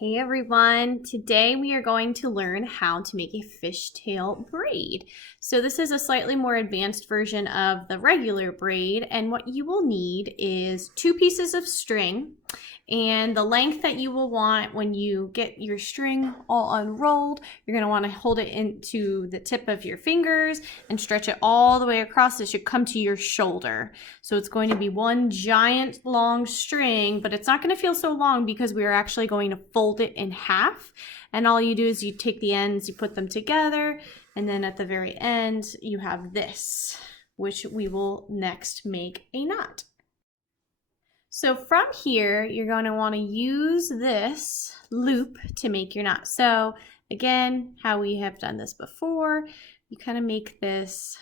Hey everyone, today we are going to learn how to make a fishtail braid. So this is a slightly more advanced version of the regular braid, and what you will need is 2 pieces of string, and the length that you will want when you get your string all unrolled, you're going to want to hold it into the tip of your fingers and stretch it all the way across. It should come to your shoulder. So it's going to be one giant long string, but it's not going to feel so long because we are actually going to fold it in half. And all you do is you take the ends, you put them together, and then at the very end you have this, which we will next make a knot. So from here, you're going to want to use this loop to make your knot. So again, how we have done this before, you kind of make this,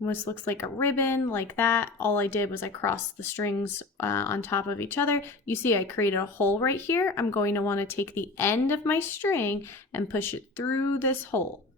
almost looks like a ribbon like that. All I did was I crossed the strings on top of each other. You see I created a hole right here. I'm going to want to take the end of my string and push it through this hole.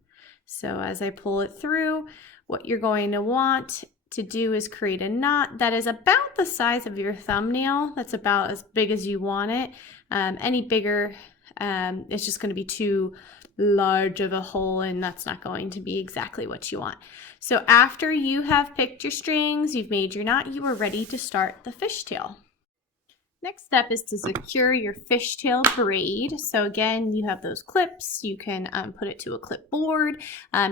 So as I pull it through, what you're going to want to do is create a knot that is about the size of your thumbnail. That's about as big as you want it. Any bigger, it's just going to be too large of a hole, and that's not going to be exactly what you want. So after you have picked your strings, you've made your knot, you are ready to start the fishtail. Next step is to secure your fishtail braid. So again, you have those clips. You can put it to a clipboard.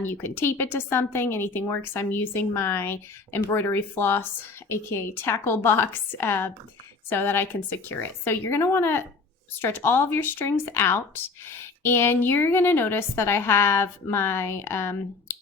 You can tape it to something. Anything works. I'm using my embroidery floss, aka tackle box, so that I can secure it. So you're going to want to stretch all of your strings out, and you're going to notice that I have my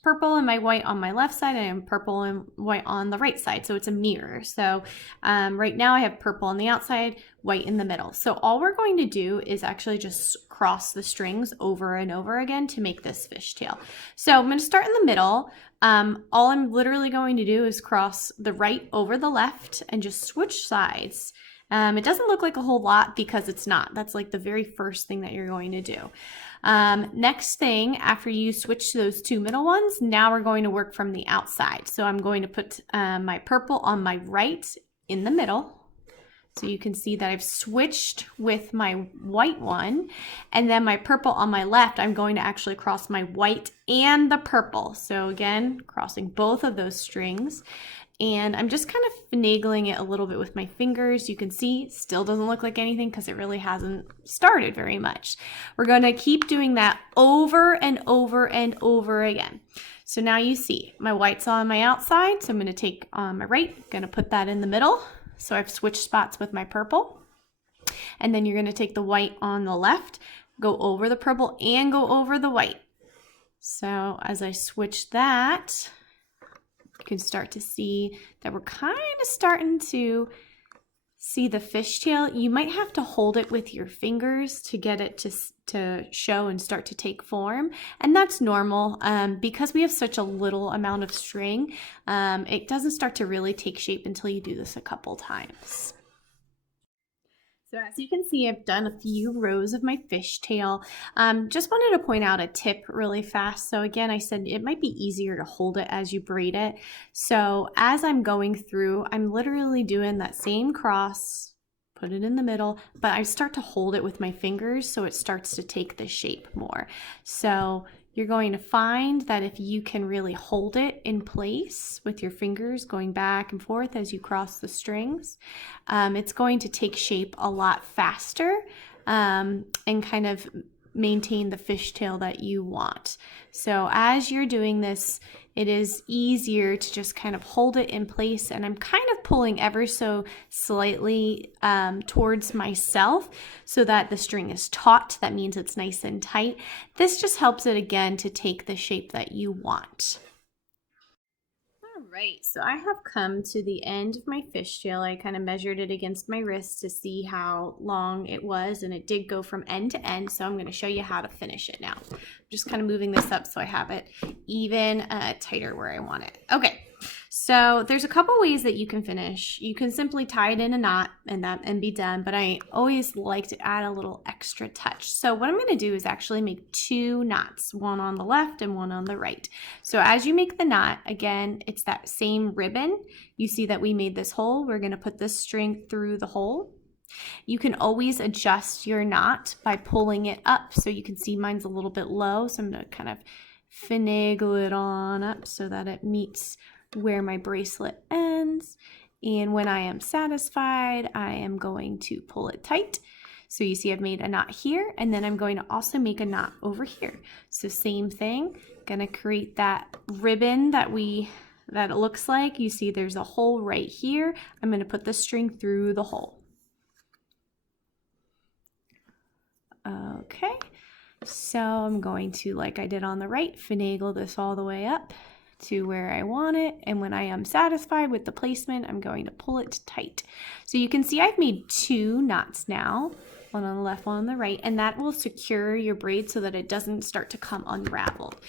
purple and my white on my left side, and I have purple and white on the right side. So it's a mirror. So right now I have purple on the outside, white in the middle. So all we're going to do is actually just cross the strings over and over again to make this fishtail. So I'm going to start in the middle. All I'm literally going to do is cross the right over the left and just switch sides. It doesn't look like a whole lot because it's not. That's like the very first thing that you're going to do. Next thing, after you switch those 2 middle ones, now we're going to work from the outside. So I'm going to put my purple on my right in the middle. So you can see that I've switched with my white one, and then my purple on my left, I'm going to actually cross my white and the purple. So again, crossing both of those strings. And I'm just kind of finagling it a little bit with my fingers. You can see still doesn't look like anything because it really hasn't started very much. We're going to keep doing that over and over and over again. So now you see my white's on my outside. So I'm going to take on my right, going to put that in the middle. So I've switched spots with my purple. And then you're going to take the white on the left, go over the purple and go over the white. So as I switch that, you can start to see that we're kind of starting to see the fishtail. You might have to hold it with your fingers to get it to show and start to take form. And that's normal because we have such a little amount of string. It doesn't start to really take shape until you do this a couple times. So as you can see, I've done a few rows of my fishtail. Just wanted to point out a tip really fast. So again, I said it might be easier to hold it as you braid it. So as I'm going through, I'm literally doing that same cross, put it in the middle, but I start to hold it with my fingers so it starts to take the shape more. So you're going to find that if you can really hold it in place with your fingers going back and forth as you cross the strings, it's going to take shape a lot faster and kind of maintain the fishtail that you want. So as you're doing this, it is easier to just kind of hold it in place, and I'm kind of pulling ever so slightly towards myself so that the string is taut. That means it's nice and tight. This just helps it again to take the shape that you want. All right, so I have come to the end of my fishtail. I kind of measured it against my wrist to see how long it was, and it did go from end to end, so I'm going to show you how to finish it now. I'm just kind of moving this up so I have it even tighter where I want it. Okay, so there's a couple ways that you can finish. You can simply tie it in a knot and be done, but I always like to add a little extra touch. So what I'm going to do is actually make 2 knots, one on the left and one on the right. So as you make the knot, again, it's that same ribbon. You see that we made this hole. We're going to put this string through the hole. You can always adjust your knot by pulling it up. So you can see mine's a little bit low. So I'm going to kind of finagle it on up so that it meets where my bracelet ends. And when I am satisfied, I am going to pull it tight. So you see I've made a knot here, and then I'm going to also make a knot over here. So same thing, gonna create that ribbon that it looks like. You see there's a hole right here. I'm gonna put the string through the hole. Okay, so I'm going to, like I did on the right, finagle this all the way up to where I want it, and when I am satisfied with the placement, I'm going to pull it tight. So you can see I've made 2 knots now, one on the left, one on the right, and that will secure your braid so that it doesn't start to come unraveled.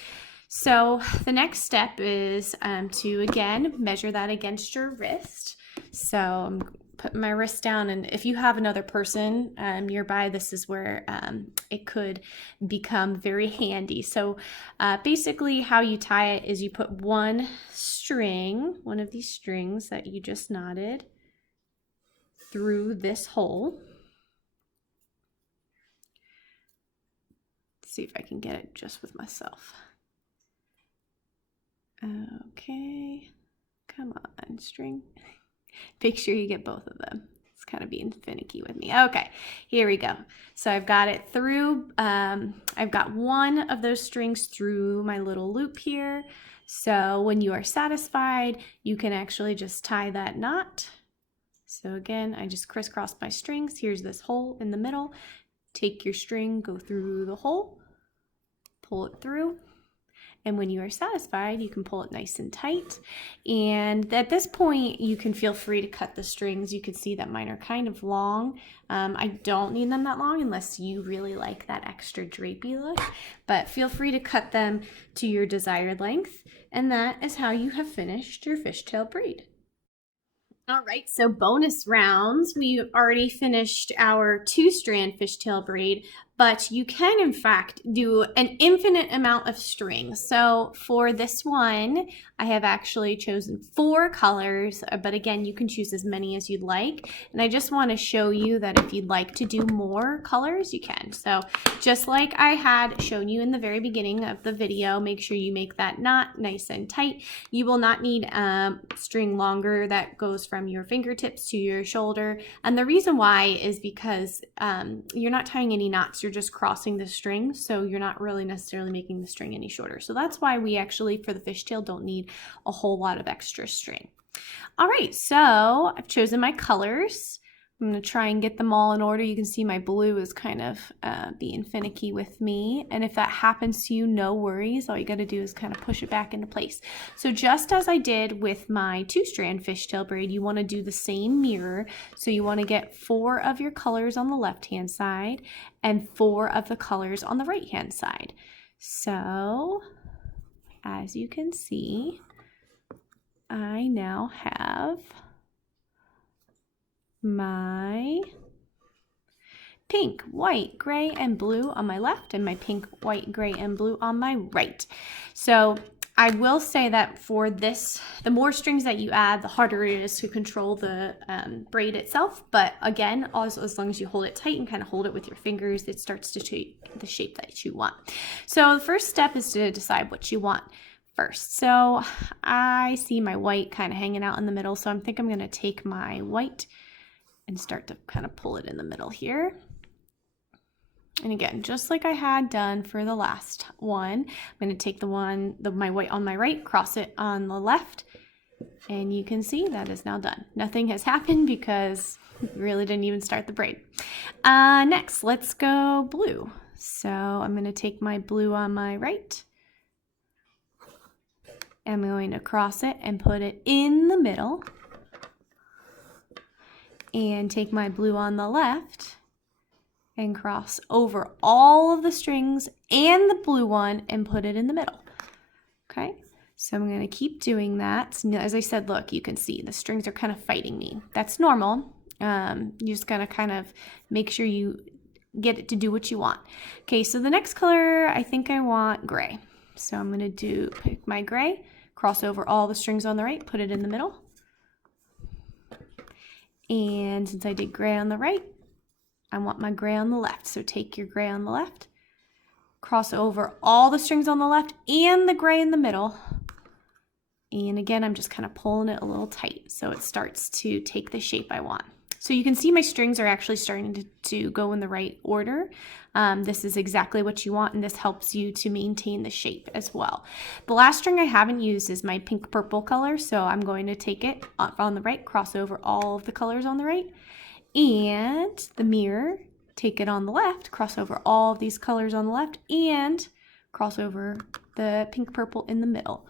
So the next step is to, again, measure that against your wrist. So I'm putting my wrist down, and if you have another person nearby, this is where it could become very handy. So basically how you tie it is you put one of these strings that you just knotted through this hole. Let's see if I can get it just with myself. Okay, come on, string. Make sure you get both of them. It's kind of being finicky with me. Okay, here we go. So I've got it through, I've got one of those strings through my little loop here. So when you are satisfied, you can actually just tie that knot. So again, I just crisscross my strings. Here's this hole in the middle. Take your string, go through the hole, pull it through. And when you are satisfied, you can pull it nice and tight. And at this point, you can feel free to cut the strings. You can see that mine are kind of long. I don't need them that long unless you really like that extra drapey look, but feel free to cut them to your desired length. And that is how you have finished your fishtail braid. All right, so bonus rounds. We already finished our 2-strand fishtail braid, but you can in fact do an infinite amount of strings. So for this one, I have actually chosen 4 colors, but again, you can choose as many as you'd like. And I just want to show you that if you'd like to do more colors, you can. So just like I had shown you in the very beginning of the video, make sure you make that knot nice and tight. You will not need string longer that goes from your fingertips to your shoulder. And the reason why is because you're not tying any knots, you're just crossing the string, so you're not really necessarily making the string any shorter. So that's why we actually, for the fishtail, don't need a whole lot of extra string. All right, so I've chosen my colors. I'm going to try and get them all in order. You can see my blue is kind of being finicky with me. And if that happens to you, no worries. All you got to do is kind of push it back into place. So just as I did with my 2-strand fishtail braid, you want to do the same mirror. So you want to get 4 of your colors on the left-hand side and 4 of the colors on the right-hand side. So as you can see, I now have my pink, white, gray, and blue on my left, and my pink, white, gray, and blue on my right. So I will say that for this, the more strings that you add, the harder it is to control the braid itself. But again, as long as you hold it tight and kind of hold it with your fingers, it starts to take the shape that you want. So the first step is to decide what you want first. So I see my white kind of hanging out in the middle, so I think I'm going to take my white and start to kind of pull it in the middle here. And again, just like I had done for the last one, I'm going to take my white on my right, cross it on the left, and you can see that is now done. Nothing has happened because we really didn't even start the braid. Next, let's go blue. So I'm going to take my blue on my right. I'm going to cross it and put it in the middle. And take my blue on the left and cross over all of the strings and the blue one and put it in the middle. Okay, so I'm going to keep doing that. So as I said, look, you can see the strings are kind of fighting me. That's normal. You just got to kind of make sure you get it to do what you want. Okay, so the next color, I think I want gray. So I'm going to pick my gray, cross over all the strings on the right, put it in the middle. And since I did gray on the right, I want my gray on the left. So take your gray on the left, cross over all the strings on the left and the gray in the middle. And again, I'm just kind of pulling it a little tight so it starts to take the shape I want. So you can see my strings are actually starting to go in the right order. This is exactly what you want, and this helps you to maintain the shape as well. The last string I haven't used is my pink purple color, so I'm going to take it on the right, cross over all of the colors on the right, and the mirror, take it on the left, cross over all of these colors on the left, and cross over the pink purple in the middle.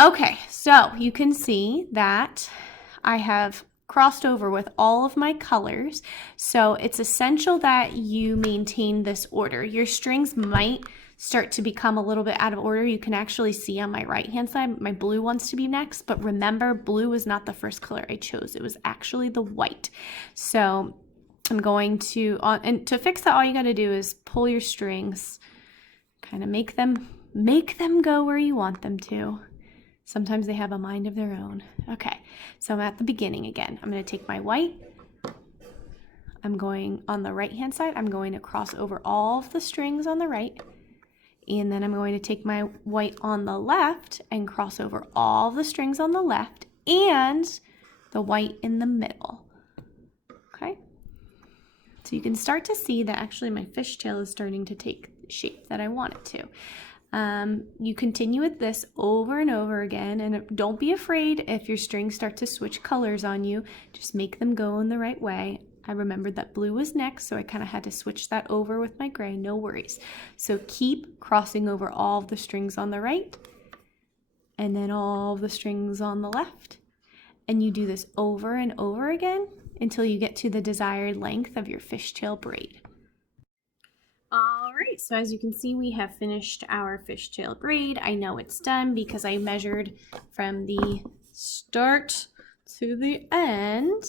Okay, so you can see that I have crossed over with all of my colors. So it's essential that you maintain this order. Your strings might start to become a little bit out of order. You can actually see on my right hand side, my blue wants to be next, but remember, blue was not the first color I chose. It was actually the white. So I'm going to, and to fix that, all you got to do is pull your strings, kind of make them go where you want them to. Sometimes they have a mind of their own. Okay, so I'm at the beginning again. I'm going to take my white. I'm going on the right hand side. I'm going to cross over all of the strings on the right. And then I'm going to take my white on the left and cross over all the strings on the left and the white in the middle. Okay, so you can start to see that actually my fishtail is starting to take the shape that I want it to. You continue with this over and over again, and don't be afraid if your strings start to switch colors on you. Just make them go in the right way. I remembered that blue was next, so I kind of had to switch that over with my gray. No worries. So keep crossing over all the strings on the right and then all the strings on the left. And you do this over and over again until you get to the desired length of your fishtail braid. All right, so as you can see, we have finished our fishtail braid. I know it's done because I measured from the start to the end,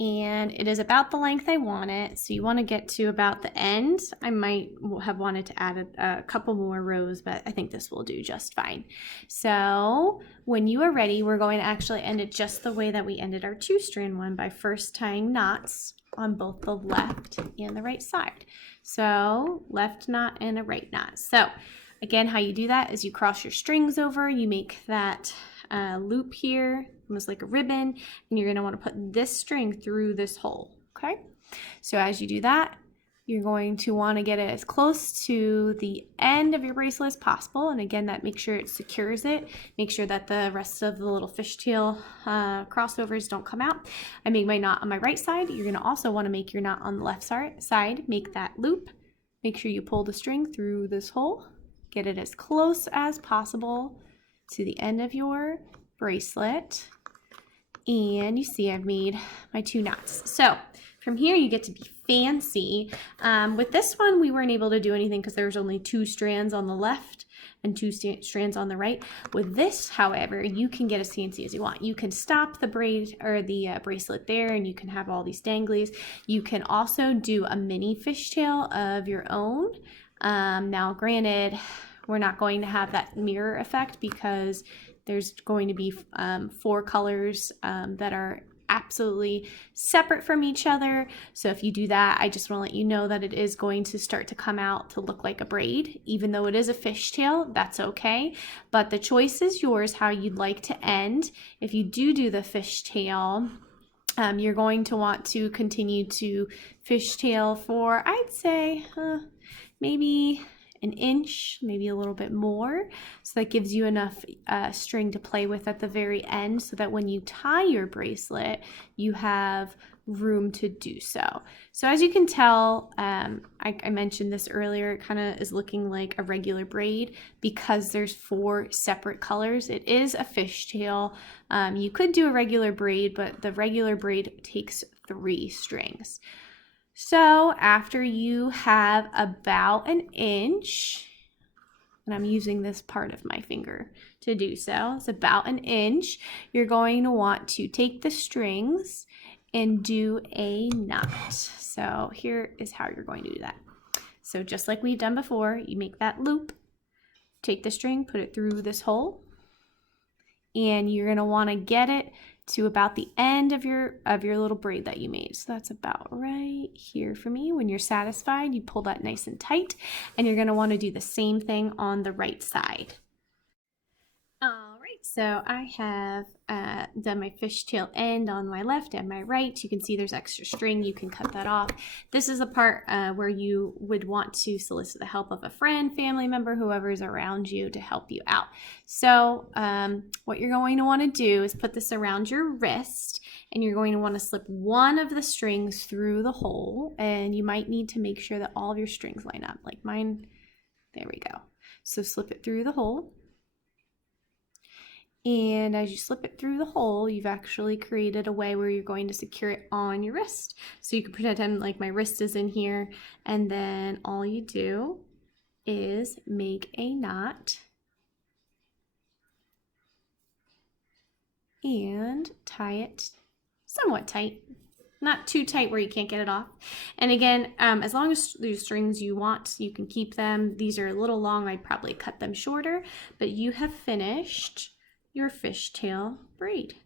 and it is about the length I want it. So you want to get to about the end. I might have wanted to add a couple more rows, but I think this will do just fine. So when you are ready, we're going to actually end it just the way that we ended our 2-strand one, by first tying knots on both the left and the right side. So left knot and a right knot. So again, how you do that is you cross your strings over, you make that loop here, almost like a ribbon, and you're going to want to put this string through this hole. Okay, so as you do that, you're going to want to get it as close to the end of your bracelet as possible, and again, that make sure it secures it. Make sure that the rest of the little fishtail crossovers don't come out. I make my knot on my right side. You're going to also want to make your knot on the left side. Make that loop. Make sure you pull the string through this hole. Get it as close as possible to the end of your bracelet. And you see I've made my 2 knots. So from here you get to be fancy. With this one we weren't able to do anything because there was only 2 strands on the left and 2 strands on the right. With this, however, you can get as fancy as you want. You can stop the braid or the bracelet there, and you can have all these danglies. You can also do a mini fishtail of your own. Now granted, we're not going to have that mirror effect because there's going to be 4 colors that are absolutely separate from each other. So if you do that, I just want to let you know that it is going to start to come out to look like a braid. Even though it is a fishtail, that's okay. But the choice is yours how you'd like to end. If you do the fishtail, you're going to want to continue to fishtail for, I'd say, maybe an inch, maybe a little bit more. So that gives you enough string to play with at the very end so that when you tie your bracelet, you have room to do so. So as you can tell, I mentioned this earlier, it kind of is looking like a regular braid because there's 4 separate colors. It is a fishtail. You could do a regular braid, but the regular braid takes 3 strings. So after you have about an inch, and I'm using this part of my finger to do so, it's about an inch, you're going to want to take the strings and do a knot. So here is how you're going to do that. So just like we've done before, you make that loop, take the string, put it through this hole, and you're going to want to get it to about the end of your little braid that you made. So that's about right here for me. When you're satisfied, you pull that nice and tight, and you're going to want to do the same thing on the right side. All right, so I have done my fishtail end on my left and my right. You can see there's extra string. You can cut that off. This is a part where you would want to solicit the help of a friend, family member, whoever is around you to help you out. So what you're going to want to do is put this around your wrist, and you're going to want to slip one of the strings through the hole, and you might need to make sure that all of your strings line up, like mine. There we go. So slip it through the hole. And as you slip it through the hole, you've actually created a way where you're going to secure it on your wrist. So you can pretend like my wrist is in here, and then all you do is make a knot and tie it somewhat tight. Not too tight where you can't get it off. And again, as long as the strings you want, you can keep them. These are a little long. I'd probably cut them shorter, but you have finished your fishtail braid.